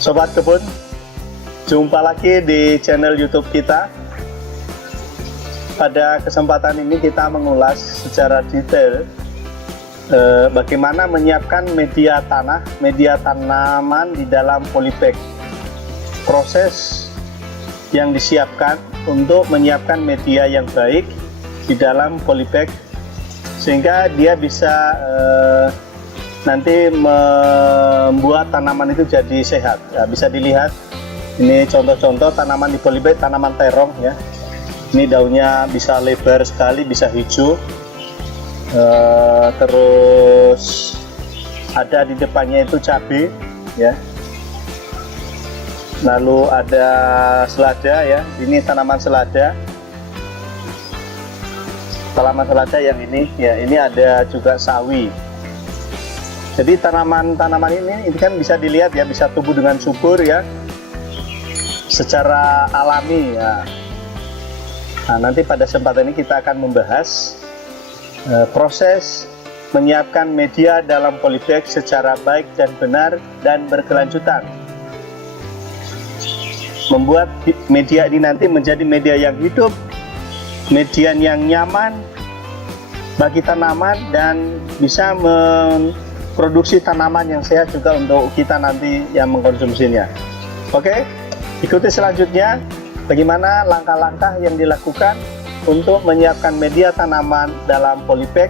Sobat Kebun, jumpa lagi di channel YouTube kita. Pada kesempatan ini kita mengulas secara detail bagaimana menyiapkan media tanah, media tanaman di dalam polybag. Proses yang disiapkan untuk menyiapkan media yang baik di dalam polybag sehingga dia bisa nanti membuat tanaman itu jadi sehat. Ya, bisa dilihat ini contoh-contoh tanaman di polybag, tanaman terong ya. Ini daunnya bisa lebar sekali, bisa hijau. Terus ada di depannya itu cabai ya. Lalu ada selada ya. Ini tanaman selada. Tanaman selada yang ini ya. Ini ada juga sawi. Jadi tanaman-tanaman ini kan bisa dilihat ya, bisa tumbuh dengan subur ya, secara alami ya. Nah, nanti pada kesempatan ini kita akan membahas proses menyiapkan media dalam polybag secara baik dan benar dan berkelanjutan. Membuat media ini nanti menjadi media yang hidup, media yang nyaman bagi tanaman dan bisa memproduksi tanaman yang sehat juga untuk kita nanti yang mengkonsumsinya. Oke, ikuti selanjutnya bagaimana langkah-langkah yang dilakukan untuk menyiapkan media tanaman dalam polybag,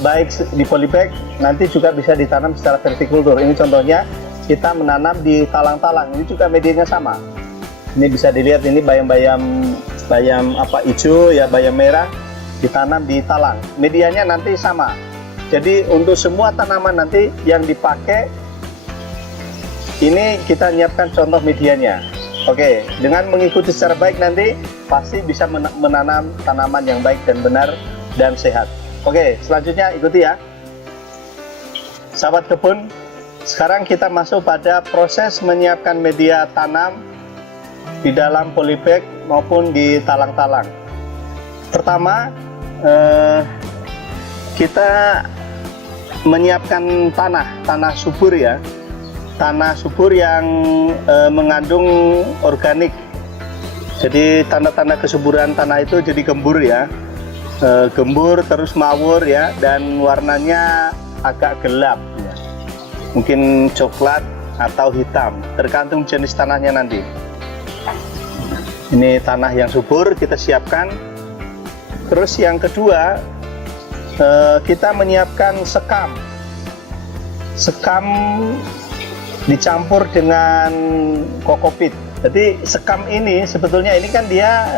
baik di polybag nanti juga bisa ditanam secara vertikultur. Ini contohnya kita menanam di talang-talang, ini juga medianya sama. Ini bisa dilihat, ini bayam apa hijau ya, bayam merah ditanam di talang. Medianya nanti sama. Jadi untuk semua tanaman nanti yang dipakai ini kita nyiapkan contoh medianya. Oke, dengan mengikuti secara baik nanti pasti bisa menanam tanaman yang baik dan benar dan sehat. Oke, selanjutnya ikuti ya. Sahabat kebun, sekarang kita masuk pada proses menyiapkan media tanam di dalam polybag maupun di talang-talang. Pertama, kita menyiapkan tanah subur ya. Tanah subur yang mengandung organik. Jadi tanda-tanda kesuburan tanah itu jadi gembur ya, gembur terus mawur ya, dan warnanya agak gelap ya. Mungkin coklat atau hitam, tergantung jenis tanahnya nanti. Ini tanah yang subur kita siapkan. Terus yang kedua, kita menyiapkan sekam dicampur dengan kokopit. Jadi sekam ini sebetulnya ini kan dia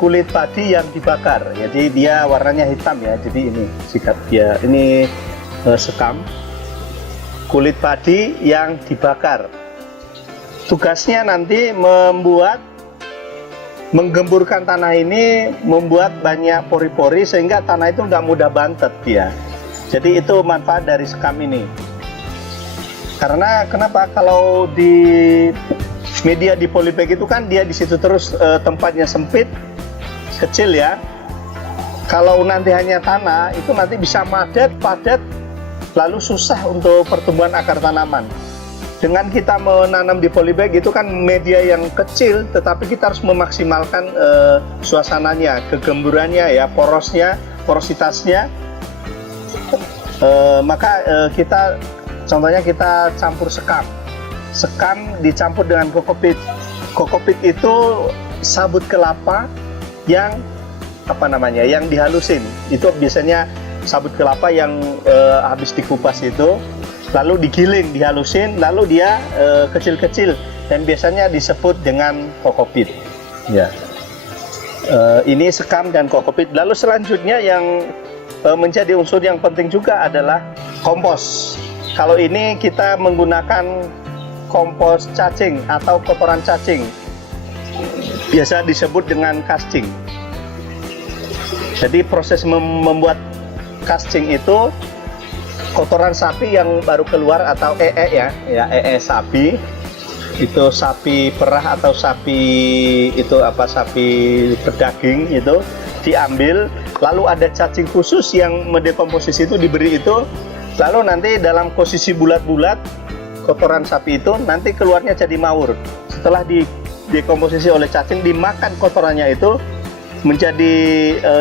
kulit padi yang dibakar. Jadi dia warnanya hitam ya. Jadi ini sikat dia. Ini sekam kulit padi yang dibakar. Tugasnya nanti menggemburkan tanah ini, membuat banyak pori-pori sehingga tanah itu nggak mudah bantet dia. Jadi itu manfaat dari sekam ini. Karena kenapa? Kalau di media di polybag itu kan dia di situ terus, tempatnya sempit, kecil ya. Kalau nanti hanya tanah itu nanti bisa padat, lalu susah untuk pertumbuhan akar tanaman. Dengan kita menanam di polybag itu kan media yang kecil, tetapi kita harus memaksimalkan suasananya, kegemburannya ya, porositasnya. Maka kita contohnya kita campur sekam dicampur dengan kokopit. Kokopit itu sabut kelapa yang yang dihalusin. Itu biasanya sabut kelapa yang habis dikupas itu, lalu digiling, dihalusin, lalu dia kecil-kecil dan biasanya disebut dengan kokopit. Ya, ini sekam dan kokopit. Lalu selanjutnya yang menjadi unsur yang penting juga adalah kompos. Kalau ini kita menggunakan kompos cacing atau kotoran cacing, biasa disebut dengan casting. Jadi proses membuat casting itu kotoran sapi yang baru keluar atau ee sapi, itu sapi perah atau sapi sapi berdaging itu diambil, lalu ada cacing khusus yang mendekomposisi itu diberi itu. Lalu nanti dalam posisi bulat-bulat kotoran sapi itu nanti keluarnya jadi mawur. Setelah didekomposisi oleh cacing, dimakan kotorannya itu menjadi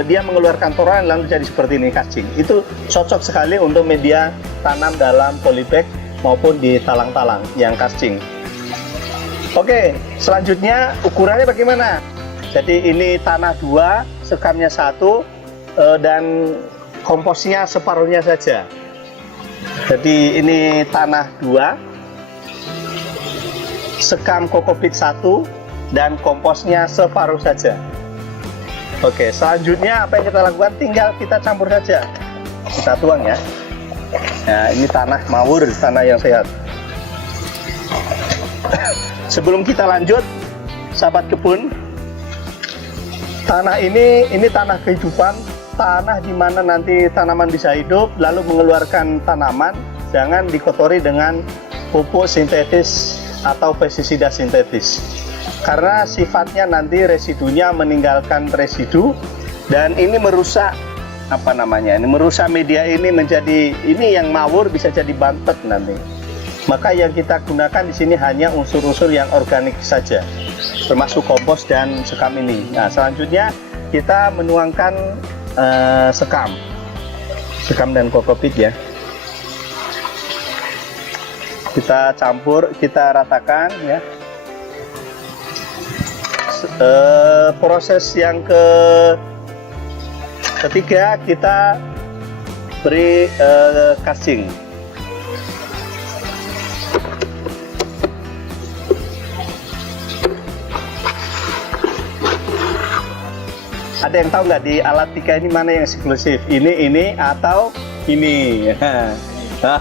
dia mengeluarkan kotoran lalu jadi seperti ini cacing. Itu cocok sekali untuk media tanam dalam polybag maupun di talang-talang yang cacing. Oke, selanjutnya ukurannya bagaimana? Jadi ini tanah 2, sekamnya 1, dan komposnya separuhnya saja. Jadi ini tanah 2, sekam kokopit 1, dan komposnya separuh saja. Oke, selanjutnya apa yang kita lakukan? Tinggal kita campur saja. Kita tuang ya. Nah, ini tanah mawur, tanah yang sehat. Sebelum kita lanjut, sahabat kebun, tanah ini tanah kehidupan, tanah di mana nanti tanaman bisa hidup, lalu mengeluarkan tanaman. Jangan dikotori dengan pupuk sintetis atau pestisida sintetis, karena sifatnya nanti residunya meninggalkan residu, dan ini merusak merusak media ini menjadi yang mawur, bisa jadi bantet nanti. Maka yang kita gunakan di sini hanya unsur-unsur yang organik saja, termasuk kompos dan sekam ini. Nah, selanjutnya kita menuangkan sekam dan kokopit ya. Kita campur, kita ratakan ya. Proses yang ketiga, kita beri casing. Ada yang tahu nggak di alat 3 ini mana yang eksklusif? Ini atau ini?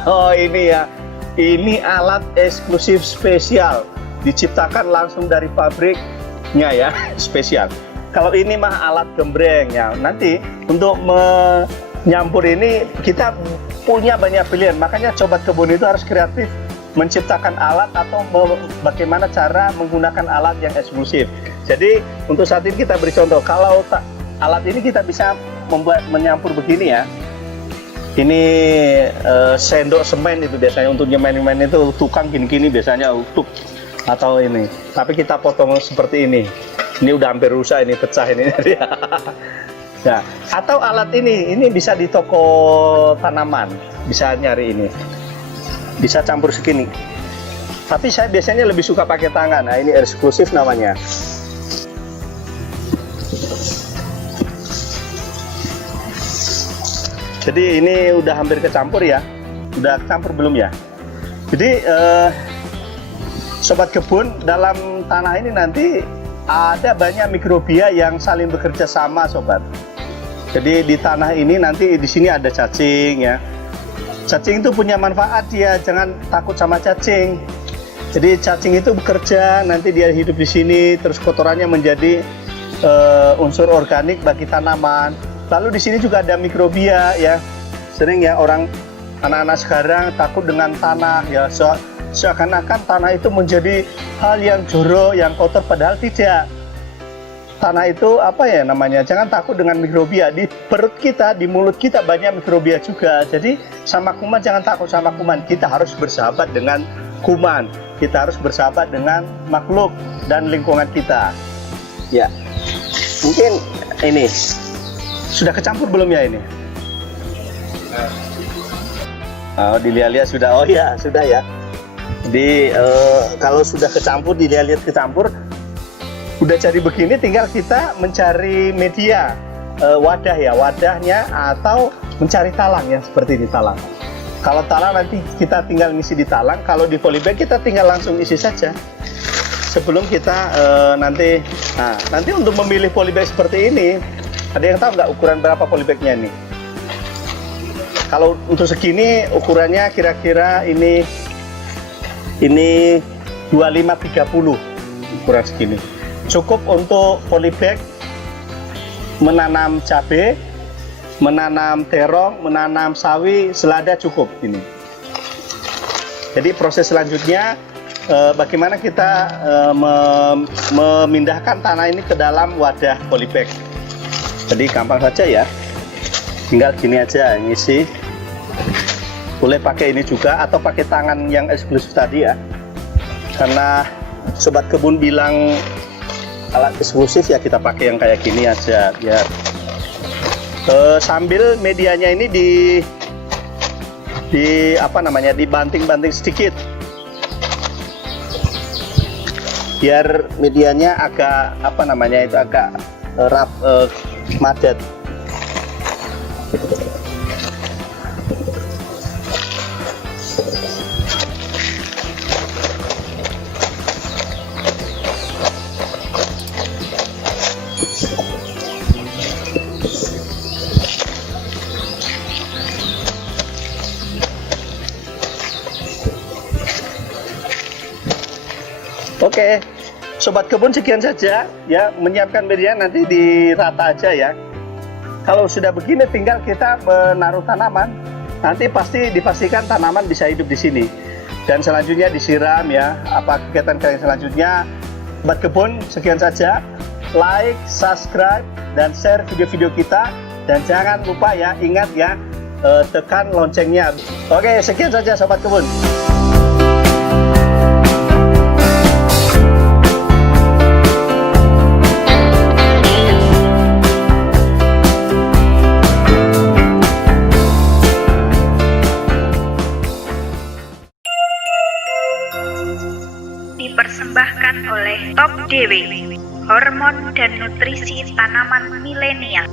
Oh, ini ya. Ini alat eksklusif spesial, diciptakan langsung dari pabriknya ya, spesial. Kalau ini mah alat gembreng ya. Nanti untuk menyampur ini kita punya banyak pilihan. Makanya sobat kebun itu harus kreatif menciptakan alat atau bagaimana cara menggunakan alat yang eksklusif. Jadi untuk saat ini kita beri contoh. Kalau alat ini kita bisa menyampur begini ya. Ini sendok semen itu biasanya untuk nyemen itu, tukang gini-gini biasanya untuk atau ini. Tapi kita potong seperti ini. Ini udah hampir rusak, ini pecah ini. Nah, atau alat ini bisa di toko tanaman, bisa nyari ini. Bisa campur segini. Tapi saya biasanya lebih suka pakai tangan. Nah, ini eksklusif namanya. Jadi ini udah hampir kecampur ya. Udah kecampur belum ya? Jadi sobat kebun, dalam tanah ini nanti ada banyak mikrobia yang saling bekerja sama, sobat. Jadi di tanah ini nanti di sini ada cacing ya. Cacing itu punya manfaat ya, jangan takut sama cacing. Jadi cacing itu bekerja, nanti dia hidup di sini, terus kotorannya menjadi unsur organik bagi tanaman. Lalu di sini juga ada mikrobia ya. Sering ya anak-anak sekarang takut dengan tanah ya, seakan-akan tanah itu menjadi hal yang jorok, yang kotor, padahal tidak. Tanah itu jangan takut dengan mikrobia. Di perut kita, di mulut kita banyak mikrobia juga. Jadi sama kuman jangan takut sama kuman. Kita harus bersahabat dengan kuman. Kita harus bersahabat dengan makhluk dan lingkungan kita. Ya, mungkin ini sudah kecampur belum ya ini? Oh, dilihat-lihat sudah. Oh ya, sudah ya. Jadi kalau sudah kecampur, dilihat-lihat kecampur, udah jadi begini, tinggal kita mencari media, wadahnya, atau mencari talang yang seperti di talang. Kalau talang nanti kita tinggal ngisi di talang, kalau di polybag kita tinggal langsung isi saja. Sebelum kita nanti untuk memilih polybag seperti ini, ada yang tahu nggak ukuran berapa polybagnya ini? Kalau untuk segini ukurannya kira-kira ini 25-30 ukuran segini. Cukup untuk polybag menanam cabai, menanam terong, menanam sawi, selada, cukup ini. Jadi proses selanjutnya bagaimana kita memindahkan tanah ini ke dalam wadah polybag. Jadi gampang saja ya, tinggal gini aja ngisi. boleh pakai ini juga atau pakai tangan yang eksklusif tadi ya, karena sobat kebun bilang alat eksklusif ya kita pakai yang kayak gini aja biar sambil medianya ini dibanting-banting sedikit biar medianya agak agak madet. Oke, sobat kebun sekian saja ya, menyiapkan media nanti dirata aja ya. Kalau sudah begini tinggal kita menaruh tanaman, nanti pasti dipastikan tanaman bisa hidup di sini. Dan selanjutnya disiram ya, apa kegiatan kalian selanjutnya. Sobat kebun sekian saja, like, subscribe, dan share video-video kita. Dan jangan lupa ya, ingat ya, tekan loncengnya. Oke, sekian saja sobat kebun. Dipersembahkan oleh Top DW, hormon dan nutrisi tanaman milenial.